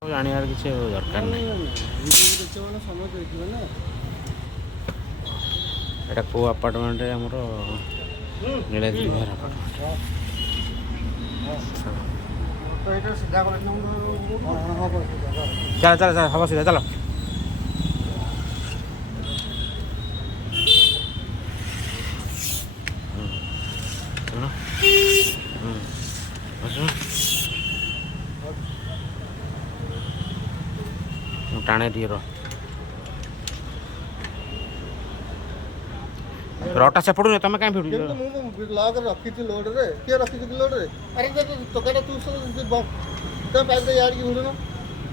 ଜାଣିବାର କିଛି ଦରକାର ନାହିଁ। ଏଇଟା କେଉଁ ଆପାର୍ଟମେଣ୍ଟ ଆମର ନୀଳଗିରି ବିହାର ଆପାର୍ଟମେଣ୍ଟ। ଚାଲ ଚାଲ ଚାଲ ହବ ସିଧା ଚାଲ। टाणे टी रटा से पड़ू तुम कहीं भिड़ लॉक रखी लोड रे के रखी लोड रे अरे तो कटा तू तो पाइप दे यार की भिड़ ना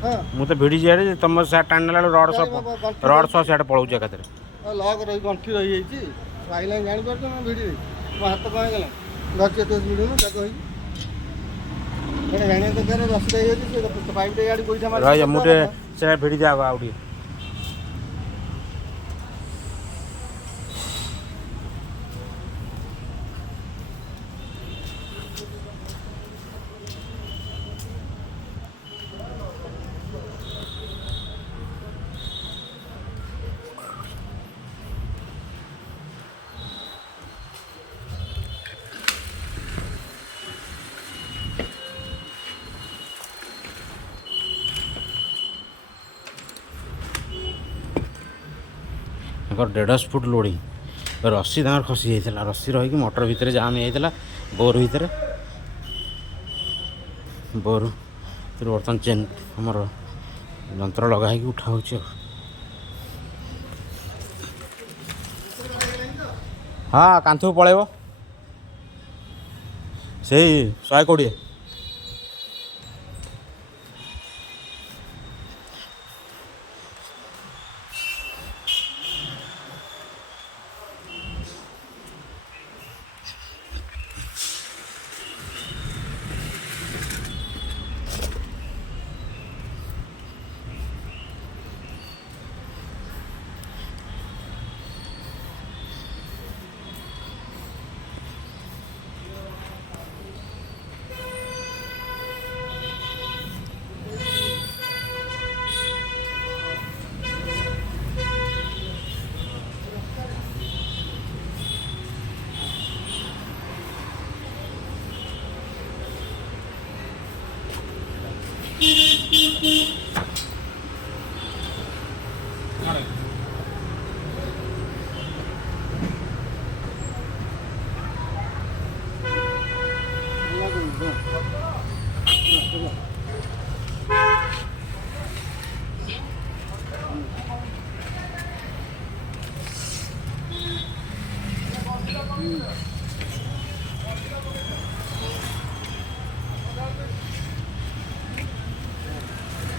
हां मु तो भिड़ी जे तुम से टाणला रड सह से पळौ जे कतरे लॉक रही गंठी रही जाई आइला जानि पर तो भिड़ी मो हाथ कहीं गला धरचे तो भिड़ ना जगह होई एने हेने तो करे रस दे से पाइप दे यार कोई मार रह मुटे से भिड़ी जावा आउडी डेढ़ फुट लोडिंग रस्सी तार खसी जाता रस्सी रही मोटर भितर जाम होता बोर भितर बोर बर्तमान चेन आमर यंत्र लगाई उठा हो हाँ कांथू पलैब से 120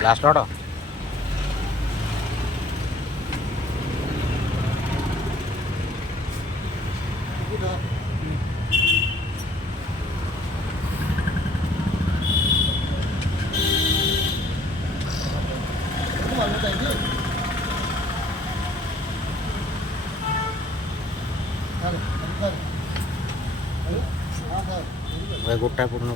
लास्ट ऑर्डर गोटा पूर्ण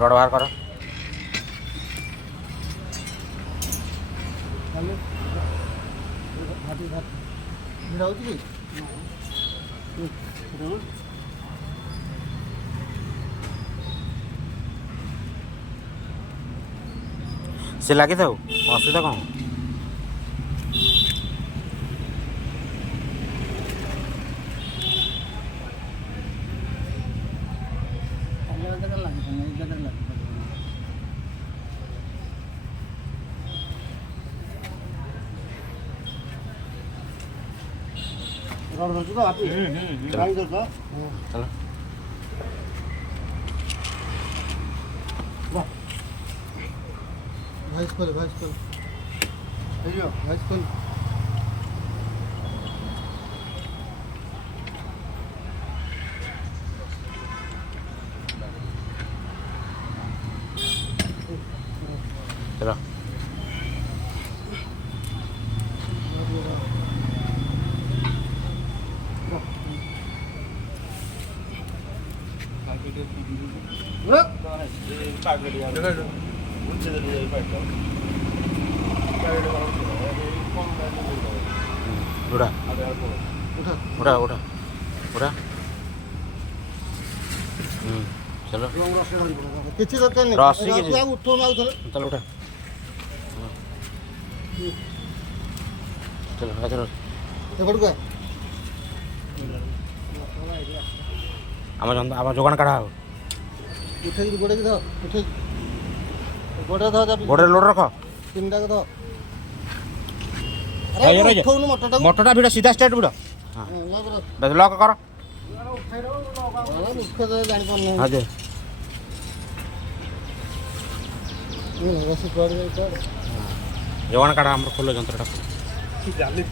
रड बाहर कर से लगी था असुविधा कौन ରଡ଼ ଧରୁଛୁ ତ ହାପି ପାଣି ଧରୁଛ ଚାଲ ଭାଇସ୍ କଲେ ହେଇଯିବ ଭାଇସ୍ କଲେ ଚାଲ ଉଡ଼ା ଉଡ଼ା ଉଡ଼ା ଉଡ଼ା ଚାଲ କିଛି ଦରକାର ନାହିଁ ରସି କିଛି- ଆଉ ଉଠଉନ ଆଉ ଥରେ ଚାଲ ଉଠା ଚାଲ ଚାଲ ଏପଟକୁ ଆ ଆମ ଯୋଗାଣ କାଢ଼ା ହବ ଉଠେଇକି ଗୋଡ଼େଇକି ଧର ଉଠେଇକି ଗୋଡ଼ରେ ଧର ଚାପି ଗୋଡ଼ରେ ଲୋଡ଼ ରଖ ତିନିଟାକୁ ଧର ରହିଯା, ରହିଯା। ଉଠଉନୁ ମଟରଟାକୁ ମୋଟରଟା ଭିଡ଼ ସିଧା ଷ୍ଟ୍ରେଟ୍ ଭିଡ଼ ବେଶ ଲକ୍ କର ମୁଖ୍ୟ ଜାଣିପାରୁନି ହଁ ଦେ ବସି କୁଆଡ଼େ ଯାଇ କୁଆଡ଼େ ଯୋଗାଣ କାଢ଼ା ଆମର ଖୋଲ ଯନ୍ତ୍ରଟା ଜାଲି